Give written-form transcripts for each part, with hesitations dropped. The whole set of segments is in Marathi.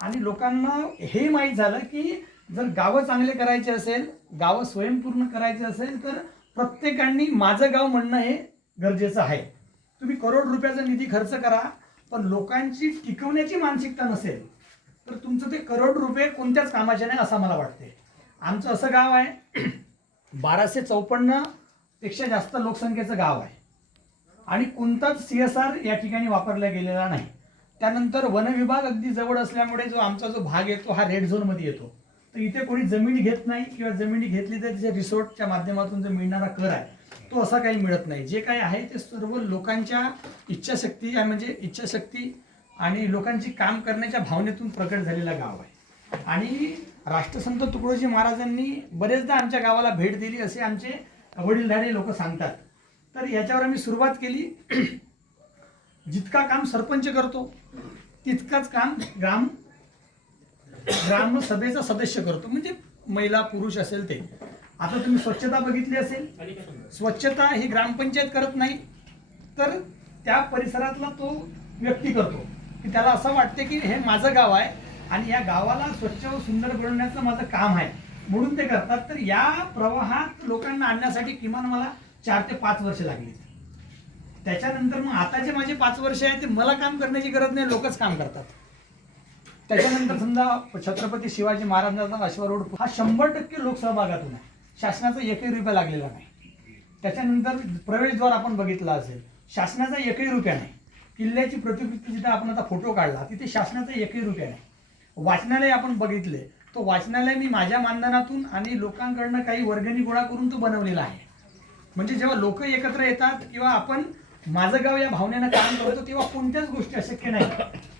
आणि लोकांना हे माहीत झालं की जर गावं चांगले करायचे असेल, गावं स्वयंपूर्ण करायचे असेल तर प्रत्येकाने माझं गाव म्हणणं हे गरजेचं आहे. तुम्ही करोड रुपयाचा निधी खर्च करा, पण लोकांची टिकवण्याची मानसिकता नसेल तर तुमचं ते करोड रुपये कोणत्याच कामाचे नाही असं मला वाटते. आमचं असं गाव आहे 1254 पेक्षा जास्त लोकसंख्येचं गाव आहे आणि कोणताच CSR या ठिकाणी वापरला गेलेला नाही. त्यानंतर वन विभाग अगदी जवळ असल्यामुळे जो आमचा जो भाग येतो हा रेड झोनमध्ये येतो. तर इथे कोणी जमिनी घेत नाही किंवा जमिनी घेतली तर तिच्या रिसोर्टच्या माध्यमातून जो मिळणारा कर आहे तो असा काही मिळत नाही. जे काही आहे ते सर्व लोकांच्या इच्छाशक्ती म्हणजे इच्छाशक्ती आणि लोकांची काम करण्याच्या भावनेतून प्रकट झालेला गाव आहे. आणि राष्ट्रसंत तुकडोजी महाराजांनी बरेचदा आमच्या गावाला भेट दिली असे आमचे वडीलधारे लोक सांगतात. तर याच्यावर आम्ही सुरुवात केली. जितका काम सरपंच करतो तितकाच काम ग्रामसभेचा सदस्य करतो, म्हणजे महिला पुरुष असेल ते. आता तुम्ही स्वच्छता बघितली असेल, स्वच्छता ही ग्रामपंचायत करत नाही तर त्या परिसरातला तो व्यक्ती करतो की त्याला असं वाटते की हे माझं गाव आहे आणि या गावाला स्वच्छ व सुंदर बनवण्याचं माझं काम आहे म्हणून ते करतात. तर या प्रवाहात लोकांना आणण्यासाठी किमान मला 4 ते 5 वर्ष लागली. त्याच्यानंतर मग आता जे माझे 5 वर्ष आहे ते मला काम करण्याची गरज नाही, लोकच काम करतात. त्याच्यानंतर समजा छत्रपती शिवाजी महाराजांचा अश्वारूढ हा 100% लोकसहभागातून आहे, शासनाचा 1ही रुपया लागलेला नाही. त्याच्यानंतर प्रवेशद्वार आपण बघितला असेल, शासनाचा 1ही रुपया नाही. किल्ल्याची प्रतिकृती जिथे आपण आता फोटो काढला तिथे शासनाचा 1ही रुपया नाही. वाचनालय आपण बघितले, तो वाचनालय मी माझ्या मानधनातून आणि लोकांकडनं काही वर्गणी गोळा करून तो बनवलेला आहे. म्हणजे जेव्हा लोक एकत्र येतात किंवा आपण माझं गाव या भावनेनं काम करतो तेव्हा कोणत्याच गोष्टी अशक्य नाही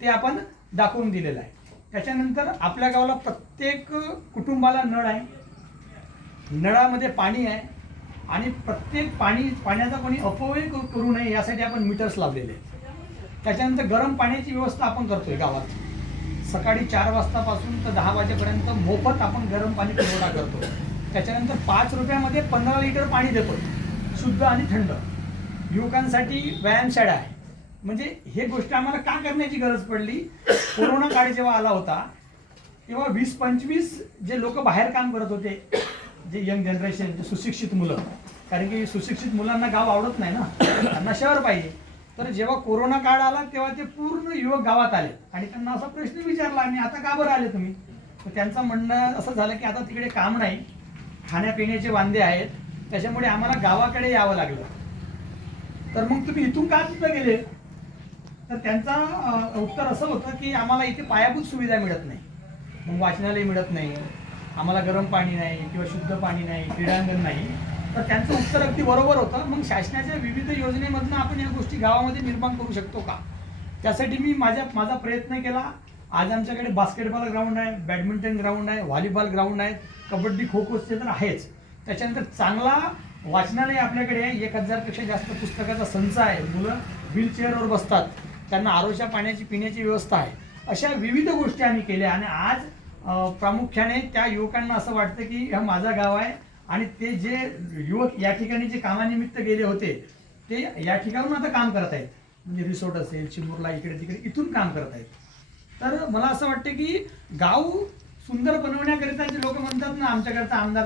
ते आपण दाखवून दिलेलं आहे. त्याच्यानंतर आपल्या गावाला प्रत्येक कुटुंबाला नळ आहे, नळामध्ये पाणी आहे आणि प्रत्येक पाण्याचा कोणी अपव्यय करू नये यासाठी आपण मीटर्स लावलेले आहेत. त्याच्यानंतर गरम पाण्याची व्यवस्था आपण करतोय गावात. सकाळी 4 वाजतापासून तर 10 वाजेपर्यंत मोफत आपण गरम पाणी पुरवठा करतो. त्याच्यानंतर 5 रुपयामध्ये 15 लिटर पाणी देतो, शुद्ध आणि थंड. युवकांसाठी व्यायामशाळा आहे. म्हणजे हे गोष्ट आम्हाला का करण्याची गरज पडली, कोरोना काळ जेव्हा आला होता तेव्हा 20-25 जे लोक बाहेर काम करत होते, जे यंग जनरेशन, जे सुशिक्षित मुलं, कारण की सुशिक्षित मुलांना गाव आवडत नाही ना, त्यांना शहर पाहिजे. तर जेव्हा कोरोना काळ आला तेव्हा ते पूर्ण युवक गावात आले आणि त्यांना असा प्रश्न विचारला, आणि आता का बरं आले तुम्ही? तर त्यांचं म्हणणं असं झालं की आता तिकडे काम नाही, खाण्यापिण्याचे वांदे आहेत, त्याच्यामुळे आम्हाला गावाकडे यावं लागलं. तर मग तुम्ही इथून का तिथं गेले? तर त्यांचा उत्तर असं होतं की आम्हाला इथे पायाभूत सुविधा मिळत नाही, मग वाचनालय मिळत नाही, आम्हाला गरम पाणी नाही किंवा शुद्ध पाणी नाही, क्रीडांगण नाही. तर त्यांचं उत्तर अगदी बरोबर होतं. मग शासनाच्या विविध योजनेमधनं आपण या गोष्टी गावामध्ये निर्माण करू शकतो का, त्यासाठी मी माझा प्रयत्न केला. आज आमच्याकडे बास्केटबॉल ग्राउंड आहे, बॅडमिंटन ग्राउंड आहे, व्हॉलीबॉल ग्राउंड आहे, कबड्डी खो खोचे तर आहेच. त्याच्यानंतर चांगला वाचनालय आपल्याकडे आहे, 1000 पेक्षा जास्त पुस्तकाचा संच आहे, मुलं व्हीलचेअरवर बसतात, त्यांना आरोच्या पाण्याची पिण्याची व्यवस्था आहे. अशा विविध गोष्टी आम्ही केल्या आणि आज प्रामुख्याने त्या युवकांना असं वाटतं की हा माझा गाव आहे आणि ते जे युवक या ठिकाणी जे कामानिमित्त गेले होते ते या ठिकाणून आता काम करत आहेत, म्हणजे रिसोर्ट असेल, चिमूरला, इकडे तिकडे इथून काम करत आहेत. तर मला असं वाटतं की गाव सुंदर बनवण्याकरिता जे लोक म्हणतात ना आमच्याकडचा आमदार